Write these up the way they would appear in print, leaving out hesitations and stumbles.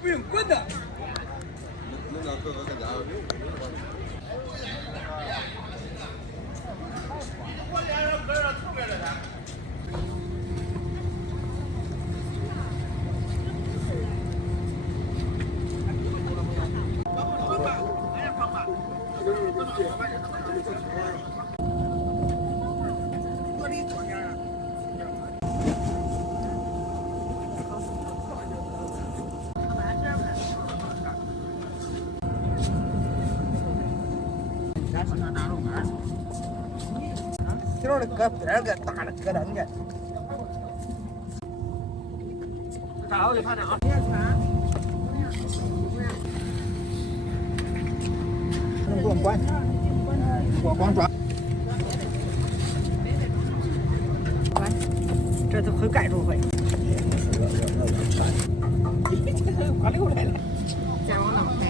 不用滚的。小的搁边个，大的搁中间。大好的盘子啊！不用管，光抓。这都会盖住会。滑溜来了。再往那抬。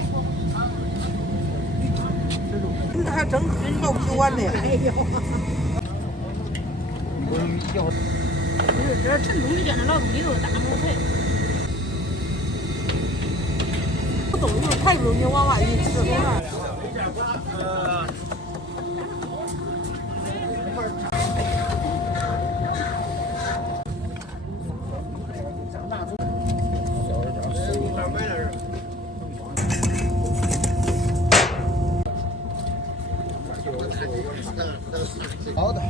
这还真捞不完呢。哎呦！这成东西见着老东西都大木材。不动就抬不动，你往外一吃。好的。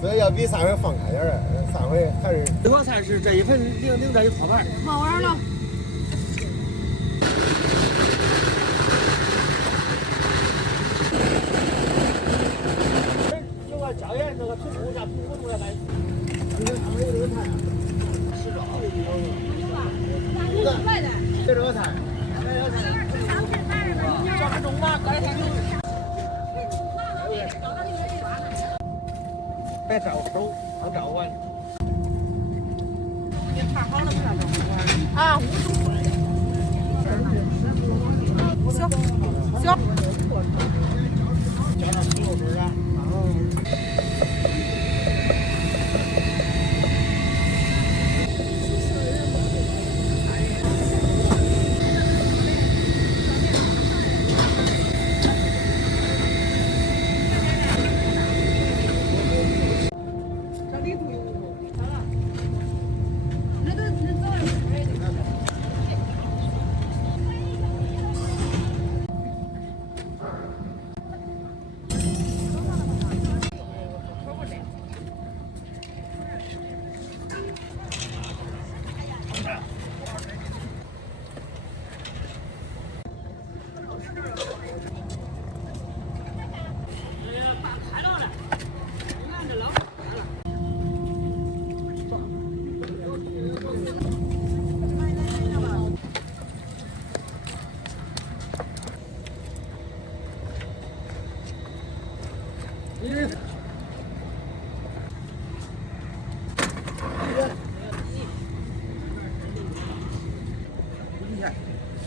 这要比上回放开点儿，上回还是。这道菜是这一盆领着一托盘。好玩了。有个椒盐，这个平湖下平湖出来来。这个上面有这个菜，吃着。有的。这个菜。叫他中吧，赶紧就。别招手，刚招完。你盘好了不要招啊！5度。行行。加上牛肉汁啊。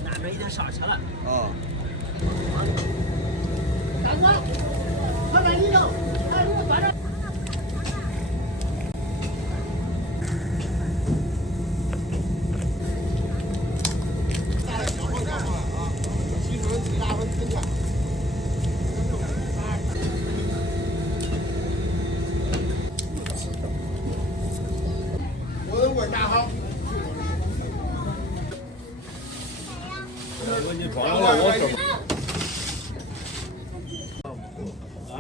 那边已经上车了。哦。大哥，他在里头，哎，我把这。我的味大好。你装了我是啊？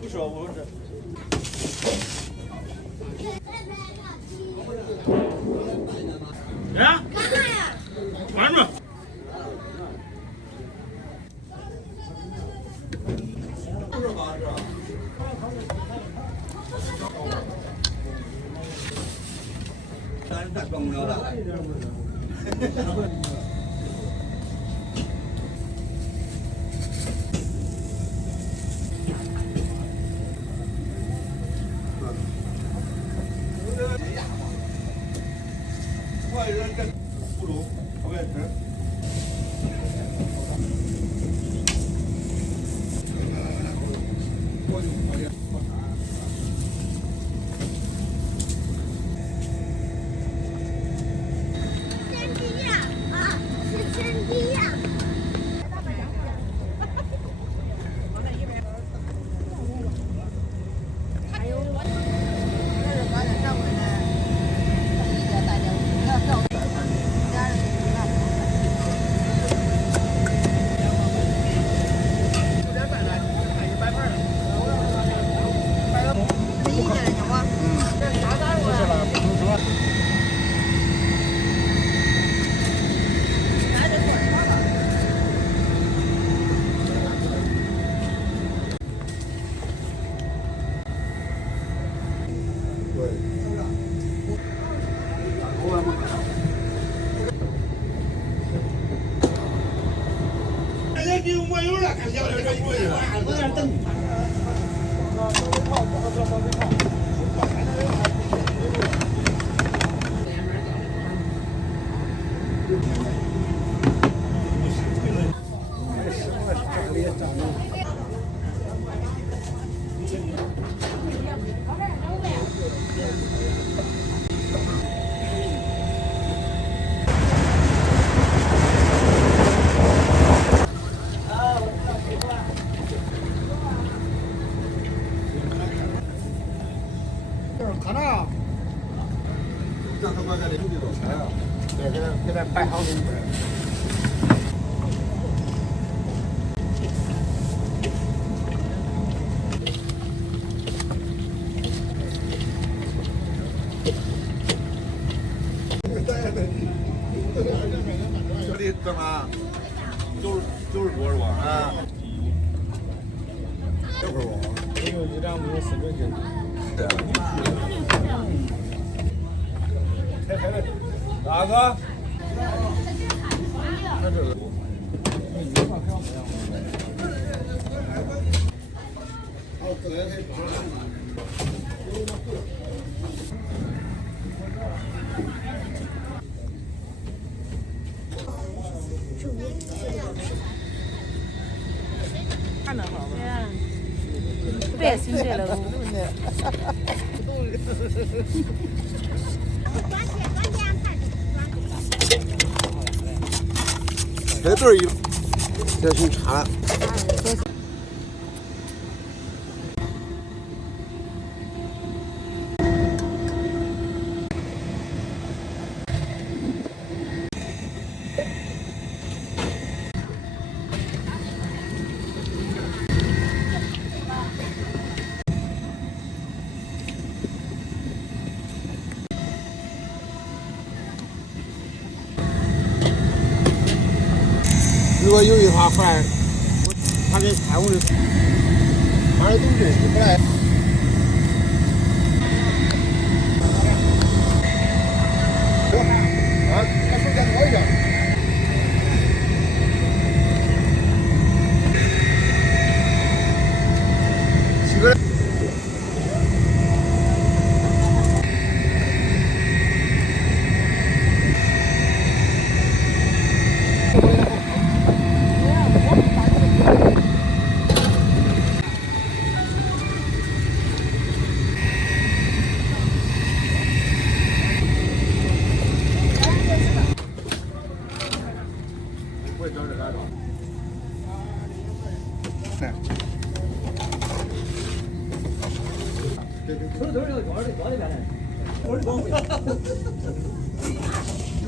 不是我这。哎，关住！不是吧？是吧？咱装不了了。天地呀，啊，是天地呀。人给我有了，看小点这一个月，我在等。可能啊，让他们在里头就拆啊，给他摆好给你摆。这里干嘛？90多是吧？啊。这会儿我有1两没有4个斤。对啊。哪个？看这个。好，这个太长了。看着好吧？别新这了都。这对儿这挺差了。如果有一趟回来，他给看我的，他的东西不来。啊，他手先掏一下。7个人。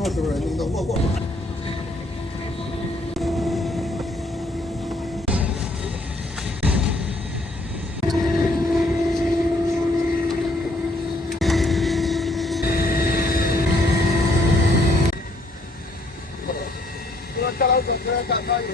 有时候弄得我。我找了个干啥去？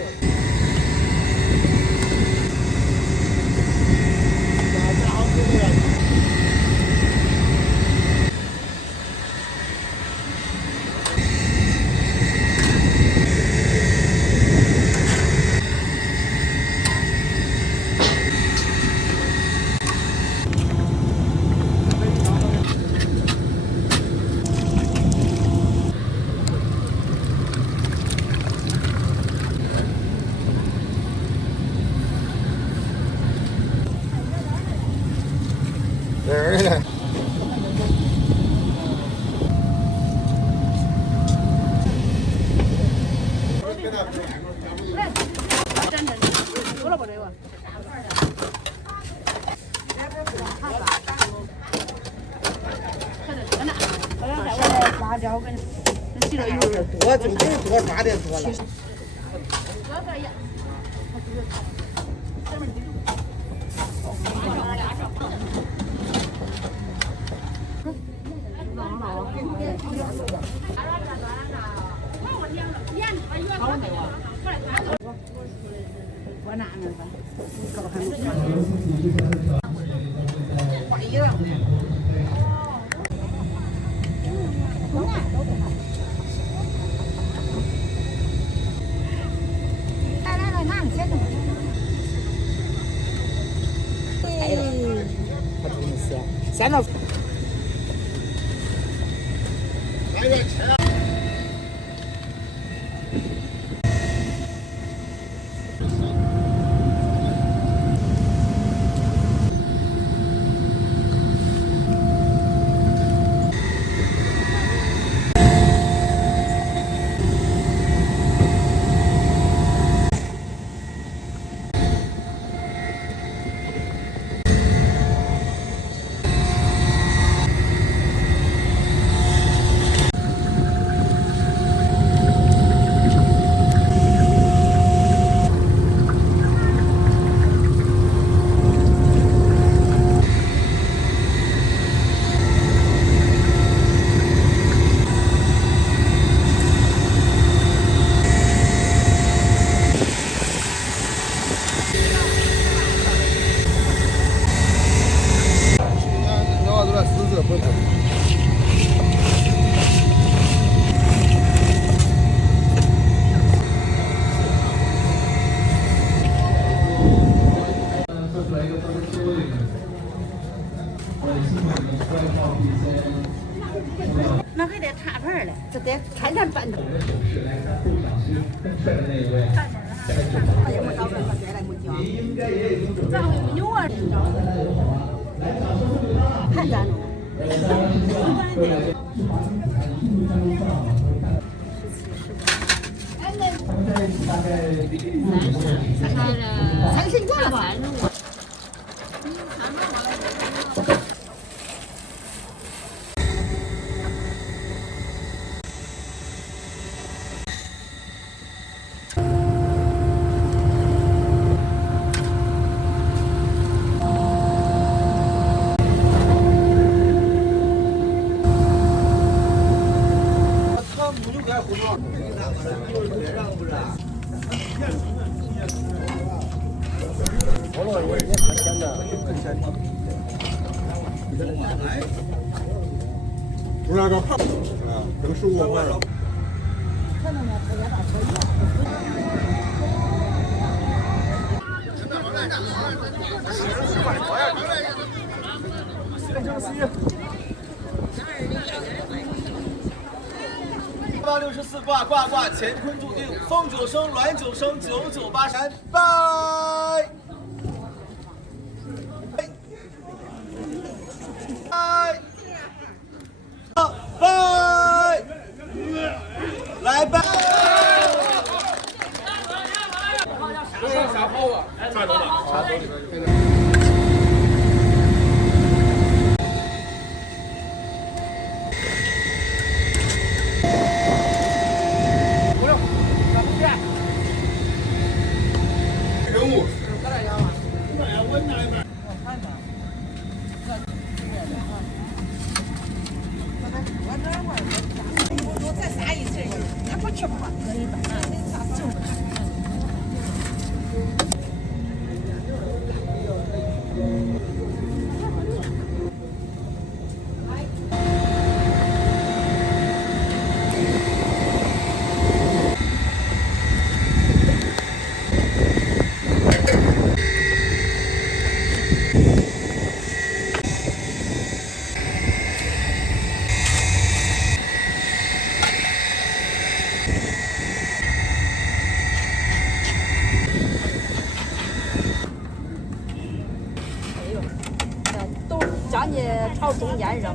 人呢？多了不这个？辣椒跟洗了油多就得多抓的多了。我拿那个，搞看。来，拿个钱的。他真的是，三道。来点钱。那还得插盘嘞，这得看看半头。咋会没有啊？看咱呢。30块吧。不是个胖啊，这个15块了。864挂，乾坤注定，送酒生，暖酒生，9983，拜。拜，来拜。啥包啊？差多了。人物。再撒一次，他不吃不惯，可以吧？就是。将你朝中间扔。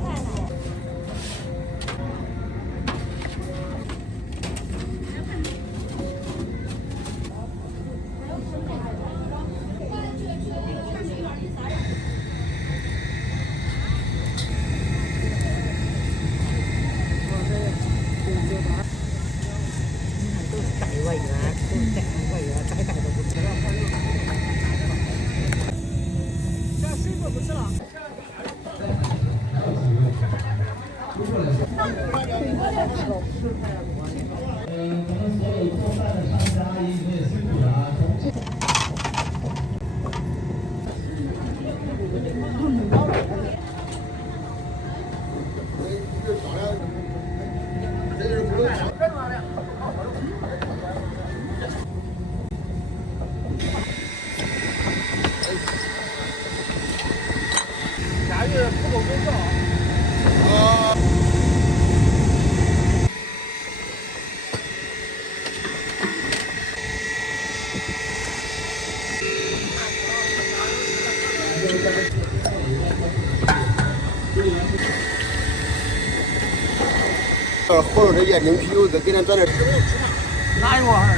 下雨不够工作。和着这液晶啤酒子给咱在这。哪有啊？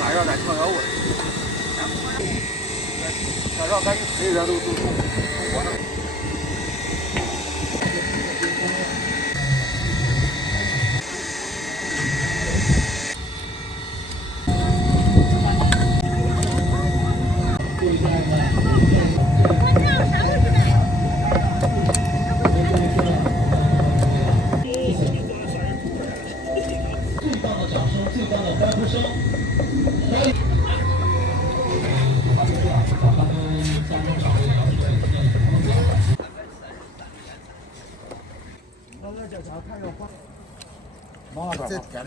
辣椒再调调味儿，辣椒赶紧推着都火了。这天儿。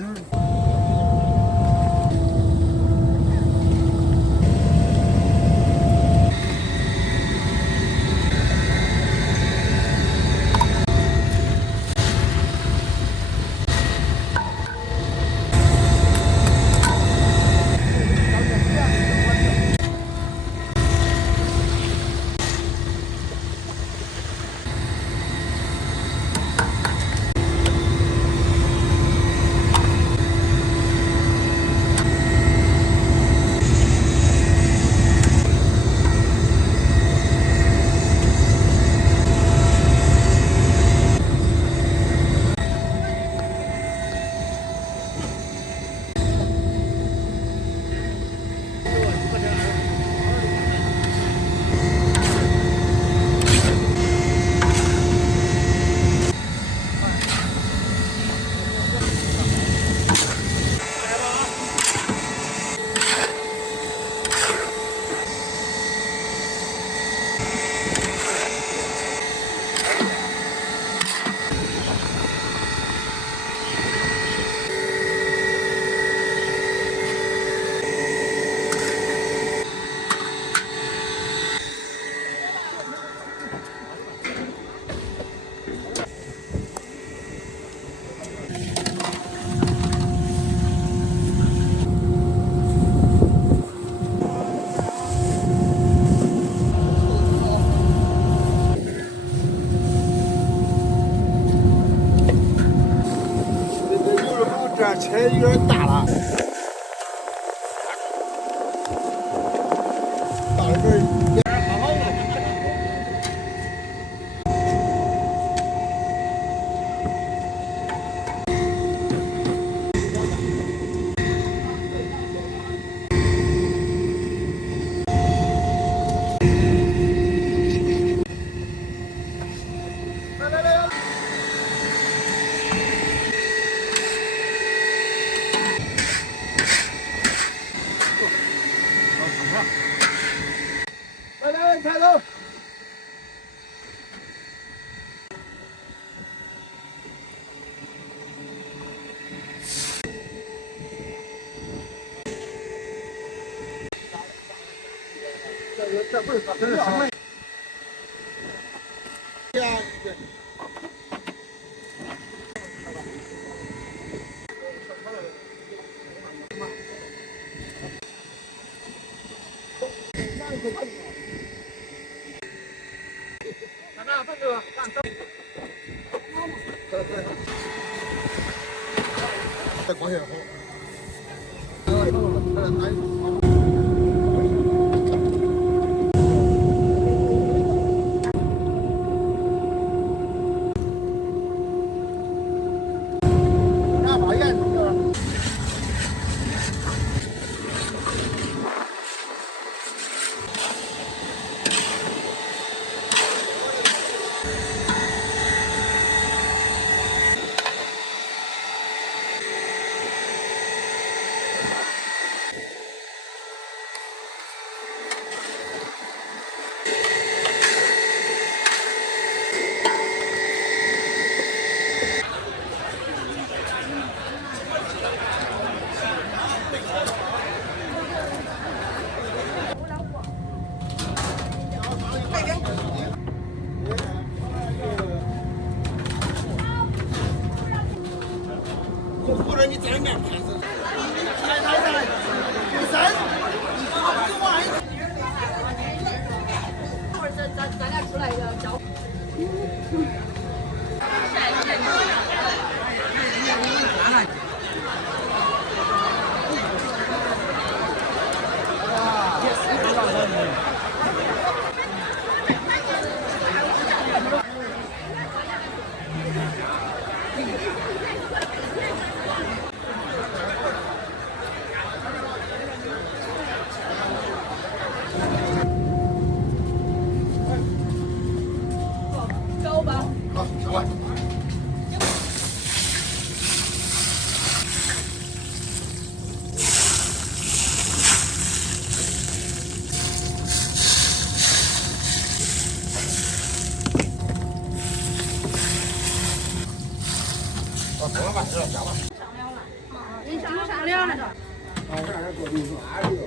这车有点大了，大了点儿，好好的。来，开头。这不是这是什么？呀，再光线好。干嘛呀？或者你在面拍死。第三，你放不完。一会儿咱俩出来一个招。好，吃完。好了吧，吃了，下吧。你上了那个。啊，这儿做绿色，这个。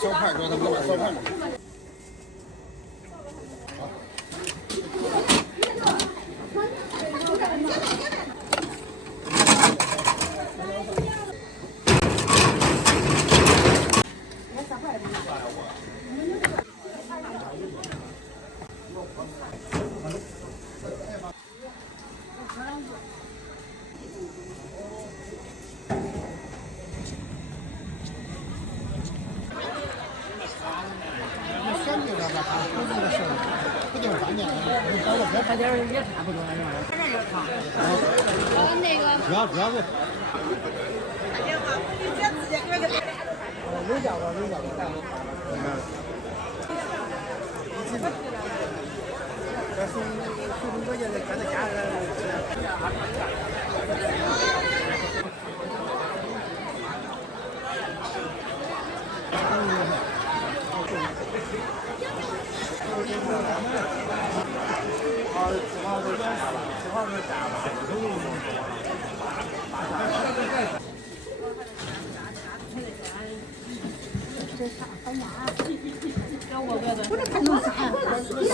小盘儿，让他们把小盘儿。他点也差不多，反正也差。那个。主要是。打电话，你先直接给他。没叫过，没叫过。这是从国家的看到家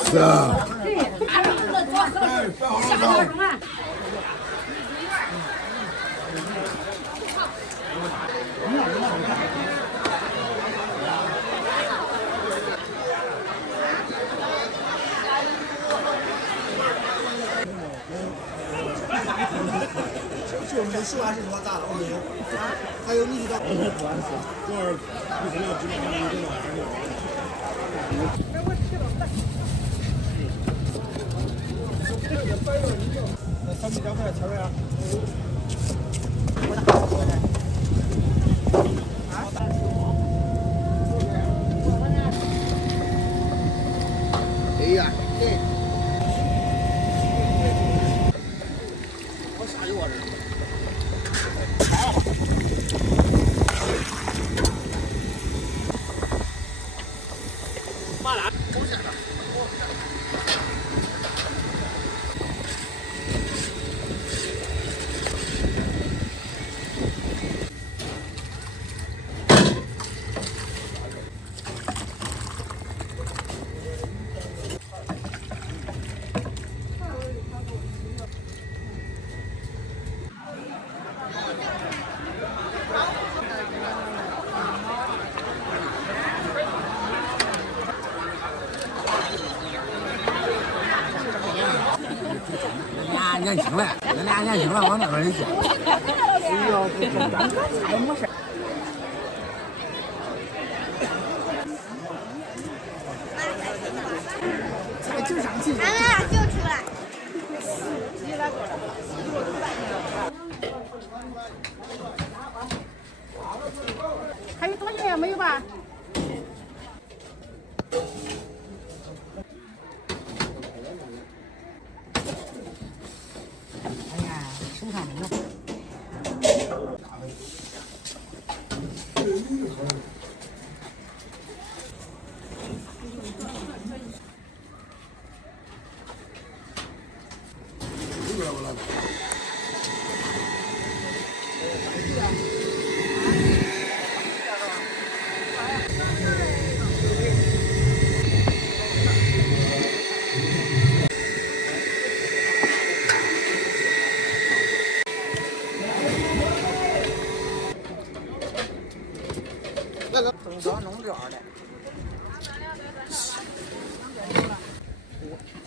是啊。对，就我们实话实说咋了？我没有。还有你知道？主要是你这个基本上你这玩意儿。那小米2块切来啊！哎呀，对。我啥有我这？年轻了，咱俩年轻了，往那边去。哎呦，不光做菜没事。菜就上去。俺俩就出来。还有多少钱没有吧？哎呀，手上没有。那个正装弄料的。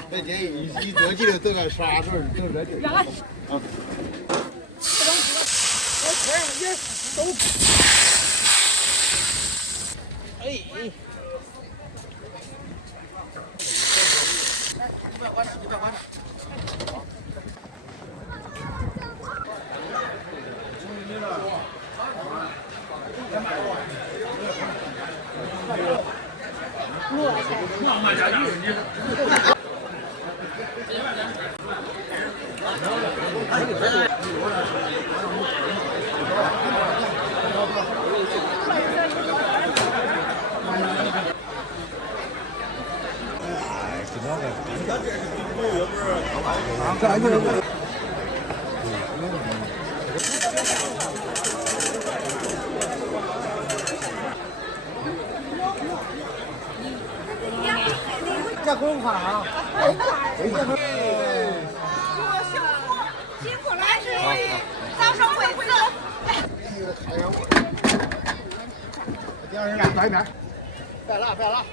这建议一多几个都该刷准儿，整这地儿。啊。哎。你别管他，你别管他。这不用怕啊！辛苦了，早生贵子。第二人来，转一边。别拉，别拉。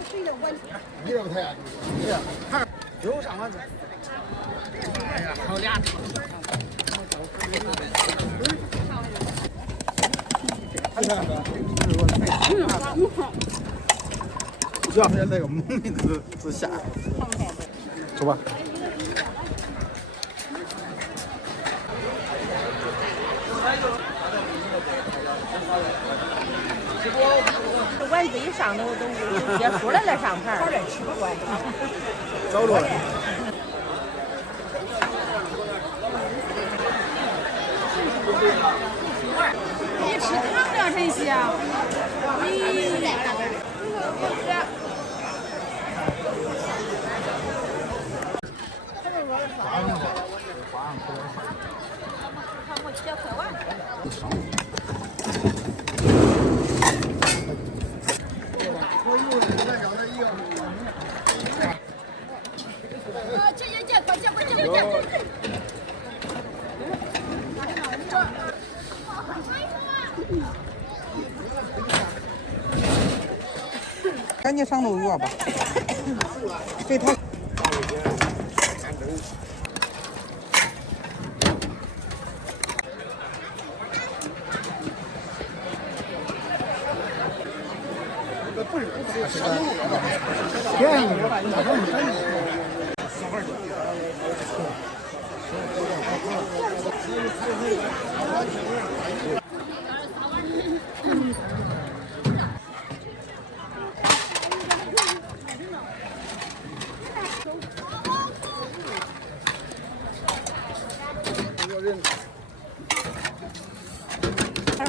你这不太安全。是，看有上完子。哎呀，还有俩。要是那个蒙面子下，走吧。丸子一上头都结束了，那上盘儿。吃不惯。走路。你吃糖了，晨曦啊？赶紧上路药吧，给他。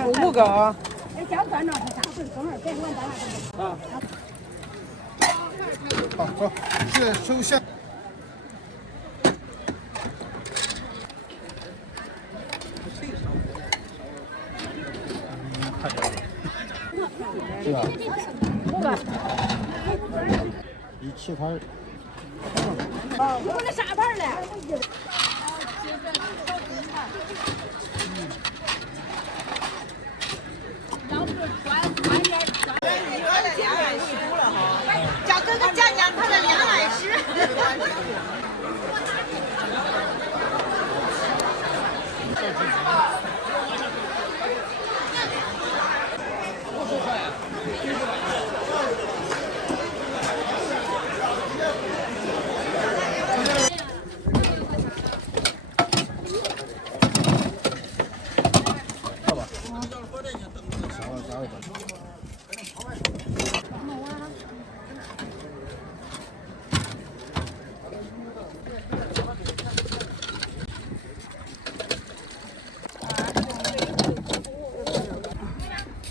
5个。好，走，去收线。对吧？一气块。我那啥牌嘞？叫哥哥讲讲他的恋爱史。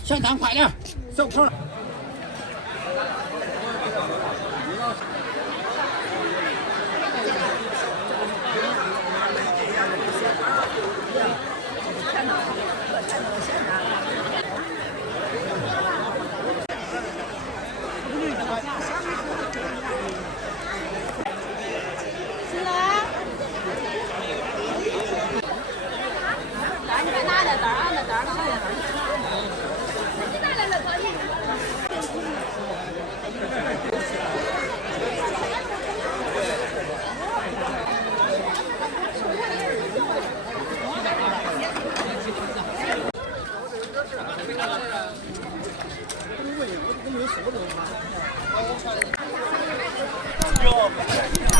下单快点，收口了。哟。